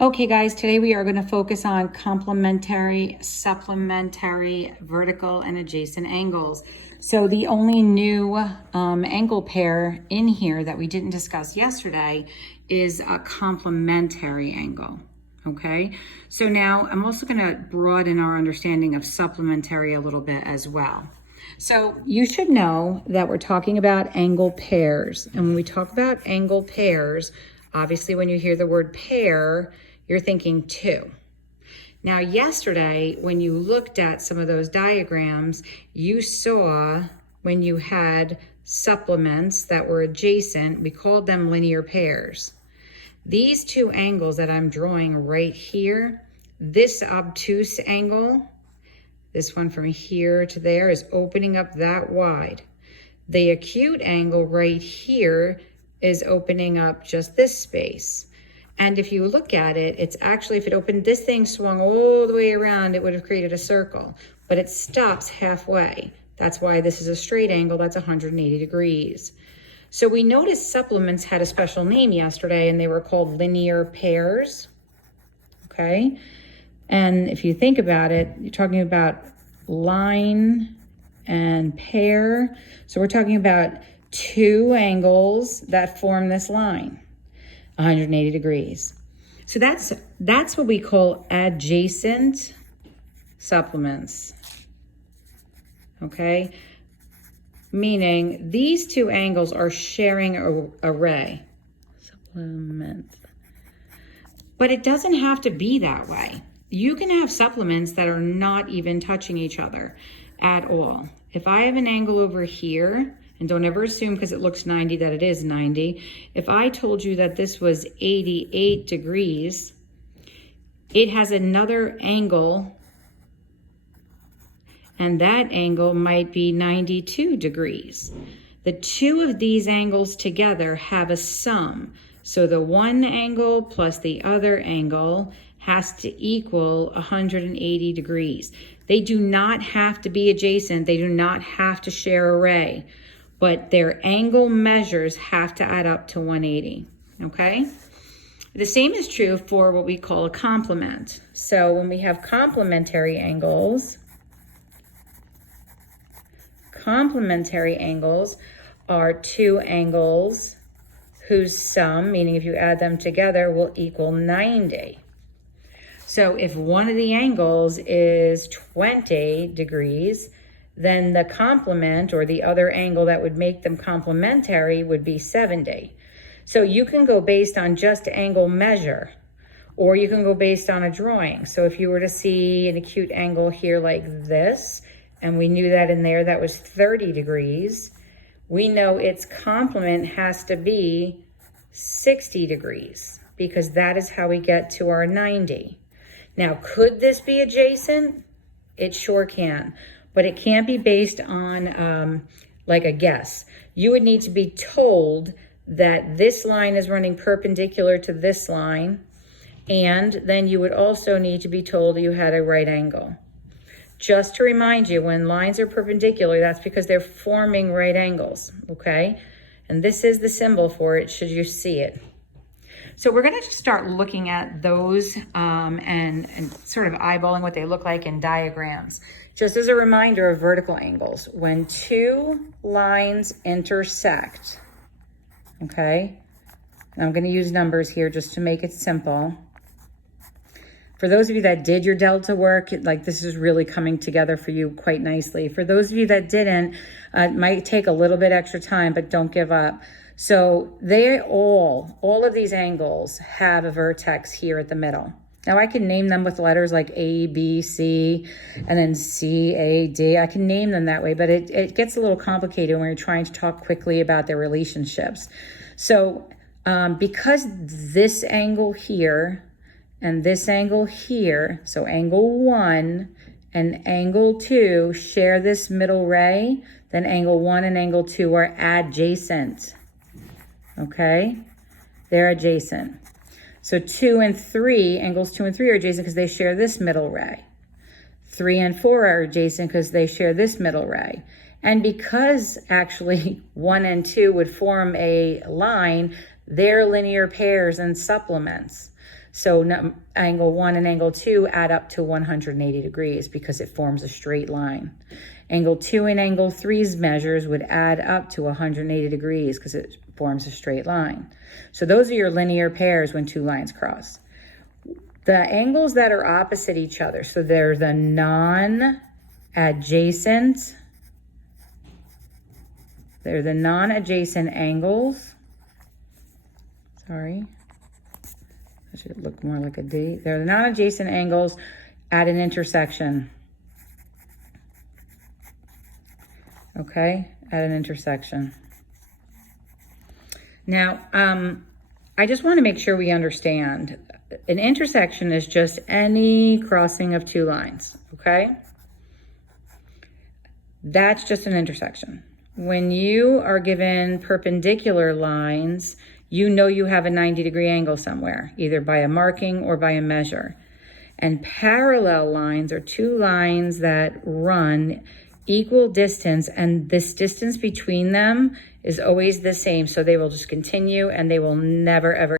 Okay guys, today we are going to focus on complementary, supplementary, vertical, and adjacent angles. So the only new angle pair in here that we didn't discuss yesterday is a complementary angle. Okay, so now I'm also going to broaden our understanding of supplementary a little bit as well. So you should know that we're talking about angle pairs. And when we talk about angle pairs, obviously when you hear the word pair, you're thinking two. Now, yesterday, when you looked at some of those diagrams, you saw when you had supplements that were adjacent, we called them linear pairs. These two angles that I'm drawing right here, this obtuse angle, this one from here to there, is opening up that wide. The acute angle right here is opening up just this space. And if you look at it, it's actually, if it opened, this thing swung all the way around, it would have created a circle, but it stops halfway. That's why this is a straight angle, that's 180 degrees. So we noticed supplements had a special name yesterday, and they were called linear pairs, okay? And if you think about it, you're talking about line and pair. So we're talking about two angles that form this line, 180 degrees. So that's what we call adjacent supplements, okay? Meaning these two angles are sharing a ray. Supplement. But it doesn't have to be that way. You can have supplements that are not even touching each other at all. If I have an angle over here, and don't ever assume because it looks 90 that it is 90. If I told you that this was 88 degrees, it has another angle, and that angle might be 92 degrees. The two of these angles together have a sum. So the one angle plus the other angle has to equal 180 degrees. They do not have to be adjacent. They do not have to share a ray, but their angle measures have to add up to 180, okay? The same is true for what we call a complement. So when we have complementary angles are two angles whose sum, meaning if you add them together, will equal 90. So if one of the angles is 20 degrees, then the complement, or the other angle that would make them complementary, would be 70. So you can go based on just angle measure, or you can go based on a drawing. So if you were to see an acute angle here like this, and we knew that in there that was 30 degrees, we know its complement has to be 60 degrees, because that is how we get to our 90. Now, could this be adjacent? It sure can. But it can't be based on like a guess. You would need to be told that this line is running perpendicular to this line, and then you would also need to be told that you had a right angle. Just to remind you, when lines are perpendicular, that's because they're forming right angles, okay? And this is the symbol for it, should you see it. So we're going to start looking at those and sort of eyeballing what they look like in diagrams. Just as a reminder of vertical angles, when two lines intersect, okay, and I'm going to use numbers here just to make it simple. For those of you that did your delta work, like this is really coming together for you quite nicely. For those of you that didn't, it might take a little bit extra time, but don't give up. So they all of these angles have a vertex here at the middle. Now I can name them with letters like A, B, C, and then C, A, D. I can name them that way, but it gets a little complicated when you're trying to talk quickly about their relationships. So because this angle here and this angle here, so angle 1 and angle 2 share this middle ray, then angle 1 and angle 2 are adjacent. Okay, they're adjacent. So 2 and 3, angles 2 and 3 are adjacent because they share this middle ray. 3 and 4 are adjacent because they share this middle ray. And because actually 1 and 2 would form a line, they're linear pairs and supplements. So angle 1 and angle 2 add up to 180 degrees because it forms a straight line. Angle 2 and angle 3's measures would add up to 180 degrees because it forms a straight line. So those are your linear pairs when two lines cross. The angles that are opposite each other, so they're the non-adjacent, angles. Sorry, that should look more like a D. They're the non-adjacent angles at an intersection. Okay, at an intersection. Now, I just want to make sure we understand. An intersection is just any crossing of two lines, okay? That's just an intersection. When you are given perpendicular lines, you know you have a 90-degree angle somewhere, either by a marking or by a measure. And parallel lines are two lines that run equal distance, and this distance between them is always the same, so they will just continue and they will never ever